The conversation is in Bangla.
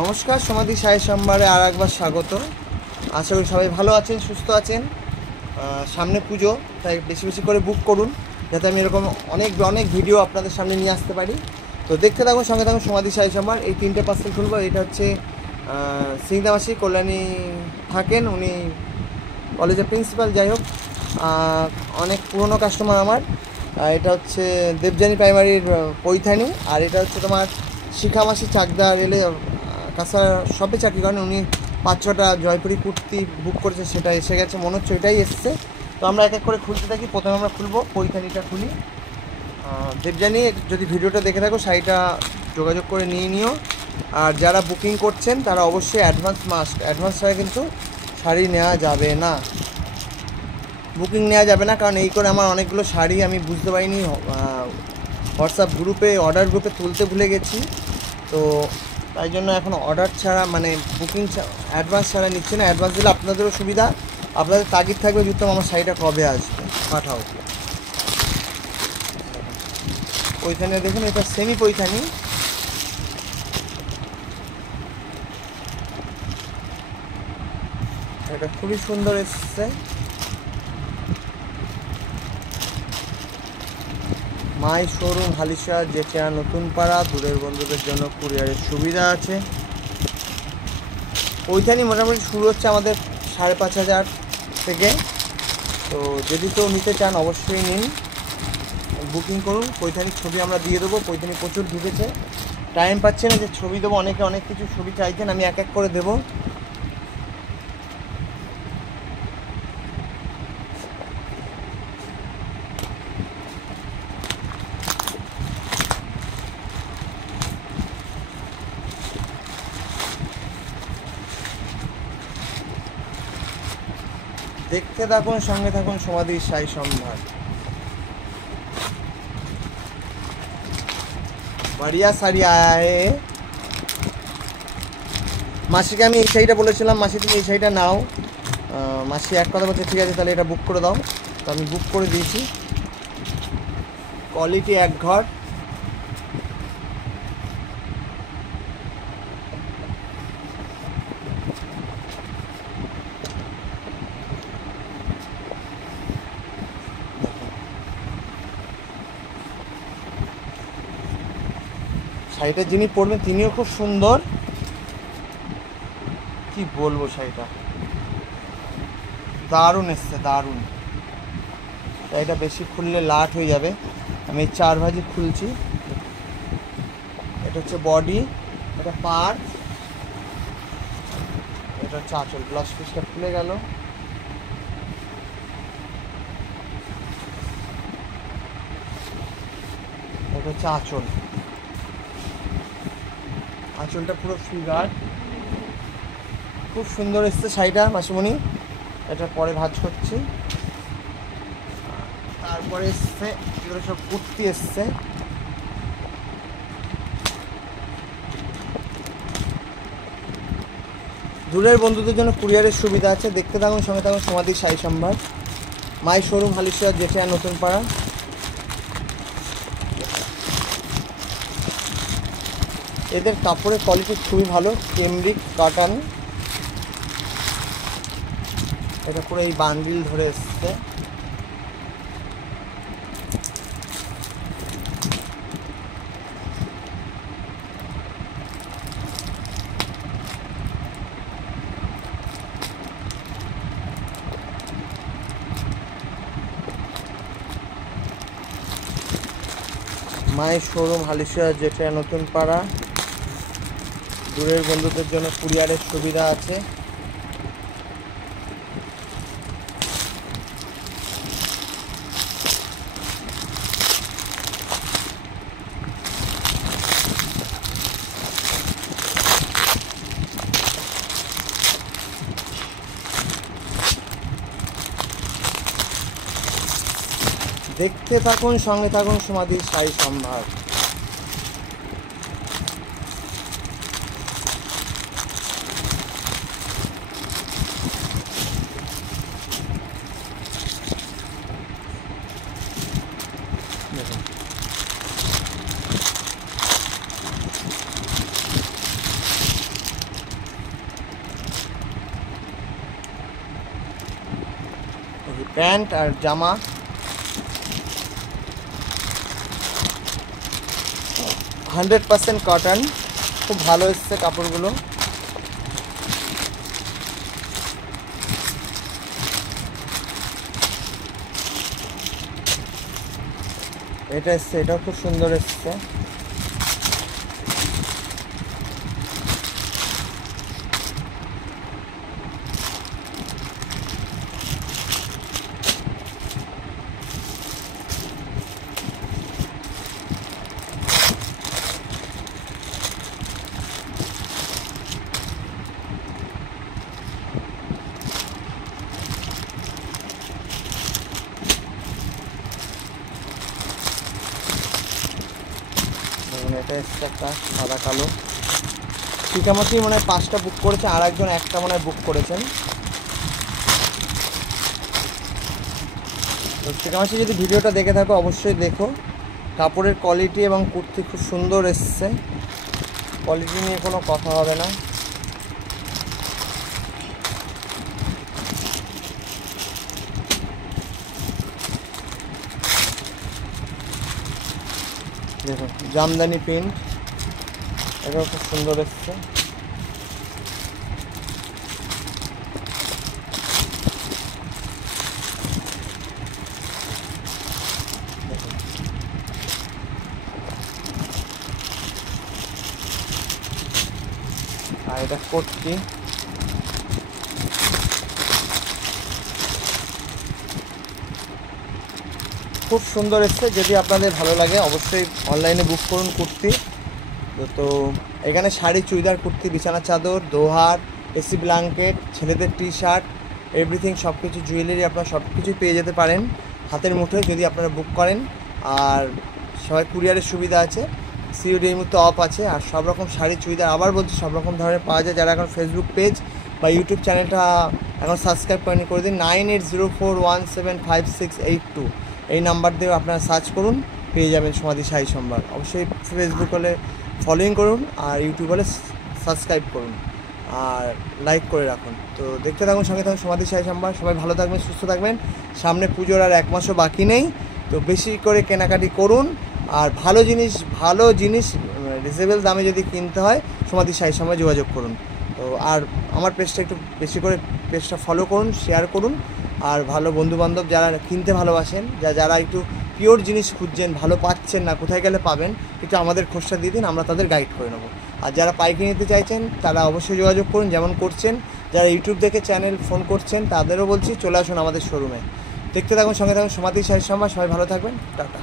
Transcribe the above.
নমস্কার, সমাধি সাহেব সম্ভারে আর একবার স্বাগত। আশা করি সবাই ভালো আছেন, সুস্থ আছেন। সামনে পুজো, তাই বেশি বেশি করে বুক করুন, যাতে আমি এরকম অনেক অনেক ভিডিও আপনাদের সামনে নিয়ে আসতে পারি। তো দেখতে থাকুন, সঙ্গে থাকুন সমাধি সাহেব সম্ভার। এই 3টে পার্সেল খুলবো। এটা হচ্ছে সিংদামাসি কল্যাণী থাকেন, উনি কলেজের প্রিন্সিপাল। যাই হোক, অনেক পুরনো কাস্টমার আমার। এটা হচ্ছে দেবযানী প্রাইমারির পৈথানি, আর এটা হচ্ছে তোমার শিখামাসি চাকদা রেলে কাঁচা শপে চাকরি করেন উনি। 5-6টা জয়পুরি কুর্তি বুক করেছে, সেটা এসে গেছে, মনে হচ্ছে ওইটাই এসছে। তো আমরা এক এক করে খুলতে থাকি। প্রথমে আমরা খুলবো পৈথানিটা খুলি। দেবযানী, যদি ভিডিওটা দেখে থাকো, শাড়িটা যোগাযোগ করে নিয়ে নিও। আর যারা বুকিং করছেন তারা অবশ্যই অ্যাডভান্স ছাড়া কিন্তু শাড়ি নেওয়া যাবে না, বুকিং নেওয়া যাবে না। কারণ এই করে আমার অনেকগুলো শাড়ি আমি বুঝতে পারিনি, হোয়াটসঅ্যাপ গ্রুপে অর্ডার গ্রুপে তুলতে ভুলে গেছি। তো তাই জন্য এখন অর্ডার ছাড়া, মানে বুকিং অ্যাডভান্স ছাড়া নিচ্ছে না। অ্যাডভান্স দিলে আপনাদেরও সুবিধা, আপনাদের তাগিদ থাকবে যুক্ত আমার শাড়িটা কবে আসবে, পাঠাও। পৈথানি দেখুন, এটা সেমি পৈথানি। এটা খুবই সুন্দর এসছে। মাই শোরুম হালিশা, যেটা নতুন পাড়া। দূরের বন্ধুদের জন্য কুরিয়ারের সুবিধা আছে। পৈথানি মোটামুটি শুরু হচ্ছে আমাদের 5,500 থেকে। তো যদি কেউ নিতে চান অবশ্যই নিন, বুকিং করুন। পৈথানির ছবি আমরা দিয়ে দেবো। পৈথানি প্রচুর ঢুকেছে, টাইম পাচ্ছে না যে ছবি দেবো। অনেকে অনেক কিছু ছবি চাইছেন, আমি এক এক করে দেবো। দেখতে থাকুন, সঙ্গে থাকুন সমাধি সাই সম্ভার। বাড়িয়া সারি আয়ে। মাসিকে আমি এই শাড়িটা বলেছিলাম, মাসি তুমি এই শাড়িটা নাও। মাসি এক কথা বলছে, ঠিক আছে তাহলে এটা বুক করে দাও। তো আমি বুক করে দিয়েছি। কোয়ালিটি এক ঘর। শাড়িটা যিনি পরবেন তিনিও খুব সুন্দর, কি বলবো, শাড়িটা দারুণ এসছে, দারুণ। শাড়িটা বেশি খুললে লাট হয়ে যাবে, আমি 4 ভাজি খুলছি। এটা হচ্ছে বডি, এটা পার, এটা হচ্ছে আঁচল। ব্লাউজ পিসটা খুলে গেল। এটা হচ্ছে আঁচল, আঁচলটা পুরো ফিগার, খুব সুন্দর এসছে শাড়িটা মাসিমণি। এটা পরে ভাঁজ করছি। তারপরে এসছে এগুলো সব কুর্তি এসছে। দূরের বন্ধুদের জন্য কুরিয়ারের সুবিধা আছে। দেখতে থাকুন, সঙ্গে থাকুন সমাধি সাই সম্ভার। মাই শোরুম হালিশা, যেটা নতুন পাড়া। এদের কাপড়ের কোয়ালিটি খুবই ভালো, কেমব্রিক কটন। এটা পুরো এই বান্ডিল ধরে এসছে। মাই শোরুম হালিশা, যেটা নতুন পাড়া। দূরের বন্ধুদের জন্য কুরিয়ারের সুবিধা আছে। দেখতে থাকুন, সঙ্গে থাকুন সমাধি সাই সম্ভার। প্যান্ট আর জামা। হান্ড্রেড পার্সেন্ট কটন, খুব ভালো এসছে কাপড়গুলো। এটা এসছে, এটাও খুব সুন্দর এসছে। এটা এসছে একটা সাদা কালো। ঠিকামাটি মনে হয় 5টা বুক করেছে, আর একজন একটা মনে হয় বুক করেছেন। তো ঠিকামাটি যদি ভিডিওটা দেখে থাকো অবশ্যই দেখো। কাপড়ের কোয়ালিটি এবং কুর্তি খুব সুন্দর এসছে, কোয়ালিটি নিয়ে কোনো কথা হবে না। দেখো জামদানি প্রিন্ট, এটাও খুব সুন্দর এসছে। আর এটা কুর্তি, খুব সুন্দর এসছে। যদি আপনাদের ভালো লাগে অবশ্যই অনলাইনে বুক করুন কুর্তি। তো এখানে শাড়ি, চুড়িদার, কুর্তি, বিছানা চাদর, দোহার, এসি ব্ল্যাঙ্কেট, ছেলেদের টি শার্ট, এভরিথিং সব কিছু, জুয়েলারি, আপনারা সব কিছুই পেয়ে যেতে পারেন হাতের মুঠোয় যদি আপনারা বুক করেন। আর সবাই কুরিয়ারের সুবিধা আছে, সিওডি এই মুহূর্তে অফ আছে। আর সব রকম শাড়ি, চুড়িদার, আবার বলছি, সব রকম ধরনের পাওয়া যায়। যারা এখন ফেসবুক পেজ বা ইউটিউব চ্যানেলটা এখন সাবস্ক্রাইব করেনি করে দিন। 9804175682 এই নাম্বার দিয়ে আপনারা সার্চ করুন, পেয়ে যাবেন সমাধি শাড়ি সম্ভার। অবশ্যই ফেসবুক হলে ফলোইং করুন, আর ইউটিউব হলে সাবস্ক্রাইব করুন, আর লাইক করে রাখুন। তো দেখতে থাকুন, সঙ্গে থাকুন সমাধি শাড়ি সম্ভার। সবাই ভালো থাকবেন, সুস্থ থাকবেন। সামনে পুজোর আর 1 মাসও বাকি নেই, তো বেশি করে কেনাকাটি করুন। আর ভালো জিনিস রিজনেবল দামে যদি কিনতে হয় সমাধি শাড়ি সম্ভারে যোগাযোগ করুন। তো আর আমার পেজটা একটু বেশি করে পেজটা ফলো করুন, শেয়ার করুন। আর ভালো বন্ধুবান্ধব যারা কিনতে ভালোবাসেন, যারা একটু পিওর জিনিস খুঁজছেন, ভালো পাচ্ছেন না, কোথায় গেলে পাবেন, একটু আমাদের খোঁজটা দিয়ে দিন, আমরা তাদের গাইড করে নেবো। আর যারা পাইকারি নিতে চাইছেন তারা অবশ্যই যোগাযোগ করুন, যেমন করছেন। যারা ইউটিউব দেখে চ্যানেল ফোন করছেন তাদেরও বলছি চলে আসুন আমাদের শোরুমে। দেখতে থাকুন, সঙ্গে থাকুন সমাধি শাড়ি সম্ভার। সবাই ভালো থাকবেন, টাটা।